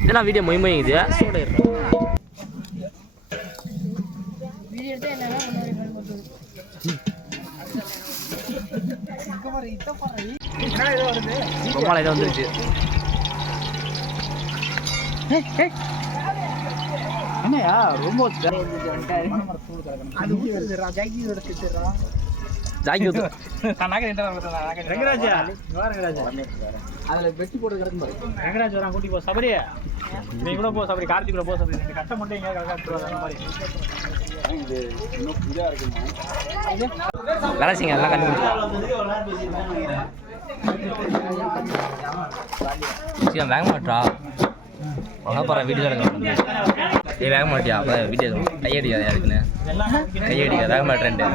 இதெல்லாம் வீடியோ மொய் மொய் இது. சூட ரொம்ப இதை வந்துருச்சு. என்னையா? ரொம்ப ஜாக்கி ரங்கராஜா. அதுல வெட்டி போட்டு கிடக்கும் ரங்கராஜ் கூட்டி போ. சபரி நீ கூட போ சபரி. கார்த்திக் கூட போ சபரி. இந்த கட்டை மட்டும் எங்க எல்லாம் வேக மாட்டா. அவ்வளோ போகிற வீடியோ எடுக்க ஏய் வேக மாட்டியா? அப்போ வீடியோ கையடிக்காத யாருக்குன்னு. கையடிக்காத வேக மாட்டேன்ட்டு.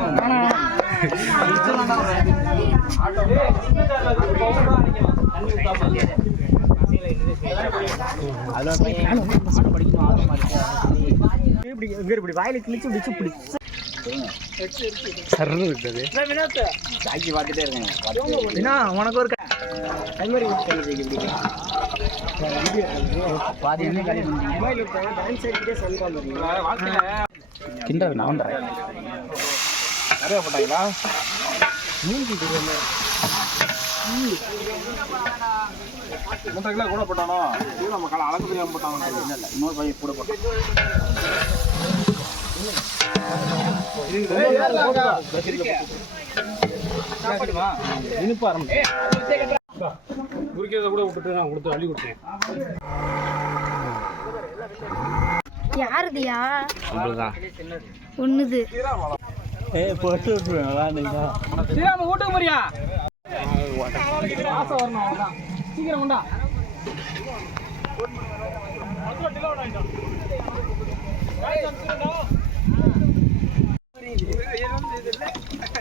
இப்படி இப்படி வாயில கிழிச்சு பிடிச்சு விட்டது ஜாக்கி பார்த்துட்டே இருக்கேன் என்ன உனக்கு ஒரு க- அது மாதிரி பாதி இன்னும் காலி கிண்டா நான் நிறைய போட்டாங்களா? மூன்றரை கிலோ கூட போட்டானோ? இது நம்ம காலை அளவு தெரியாம போட்டாங்க. இல்லை இல்லை இன்னொரு பையன் கூட போட்டான். இனிப்பா குறிக்கிறத கூட விட்டுட்டு நான் கொடுத்து அள்ளி கொடுத்தேன் யாருதியா? ஒண்ணுது. ஏய் போட்டு விட்டுருவேன் ஸ்ரீராம வீட்டுக்கு போறியா? ஆசை வரணும் அவ்வளோதான் சீக்கிரம் உண்டா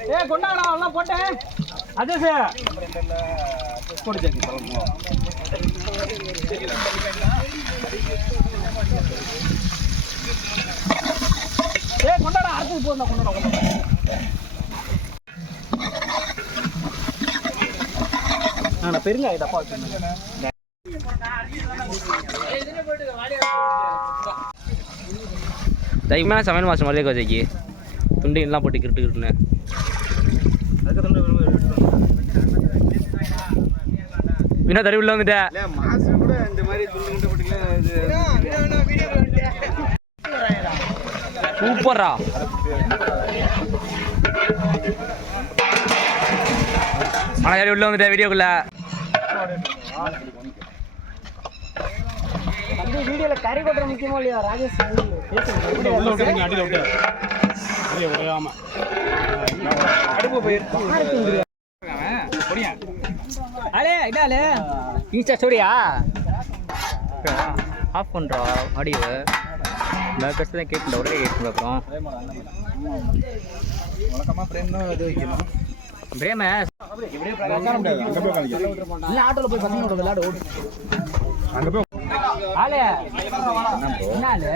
ஏ கொண்டாடா எல்லாம் போட்டேன் அதே சார் போட்டு. ஏ போதும் கொண்டாடா நான் பெருங்காய டப்பா வச்சிருந்தேன் சமையல் மாதம் மாதிரி வச்சுக்கி துண்டு எல்லாம் போட்டு கிருட்டு கிருட்டுன்னு வினா தருவி உள்ள சூப்பரா மனகாரி உள்ள வந்துட்ட வீடியோக்குள்ள? வீடியோல கறி கொட்டுற முக்கியமோ இல்லையா ராஜேஷ்? அடுப்பு போயிருக்கு அலே. இதாலே இன்ஸ்டா ஸ்டோரியா ஆஃப் பண்ணுறா ஆடியோ நான் கஷ்டம் தான் கேட்டு உடனே கேட்டு அப்புறம். வழக்கமாக பிரேம் தான் இது வைக்கணும். பிரேம இல்ல ஆட்டோல போய் பசங்களோட விளையாட ஓடு. அங்க போய் ஆளே. என்ன ஆளு?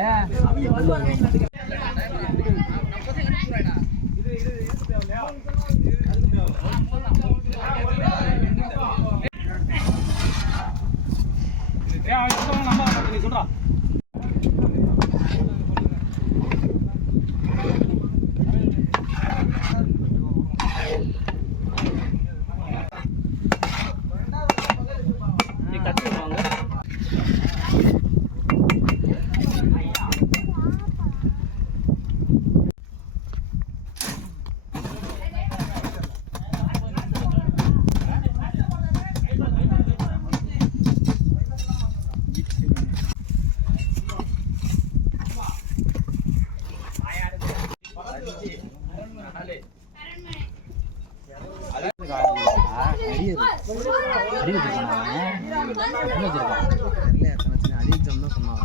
போட்டு அடிச்சோம்னு சொன்னான்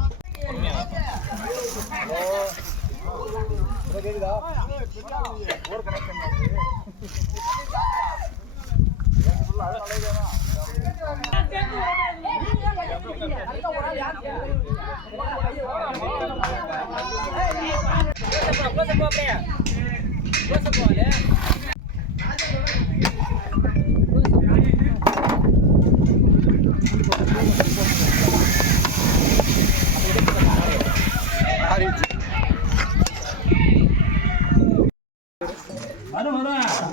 Close up, close up, close up,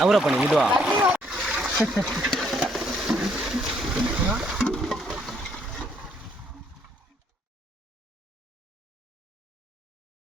அவரை பண்ணி இதுவா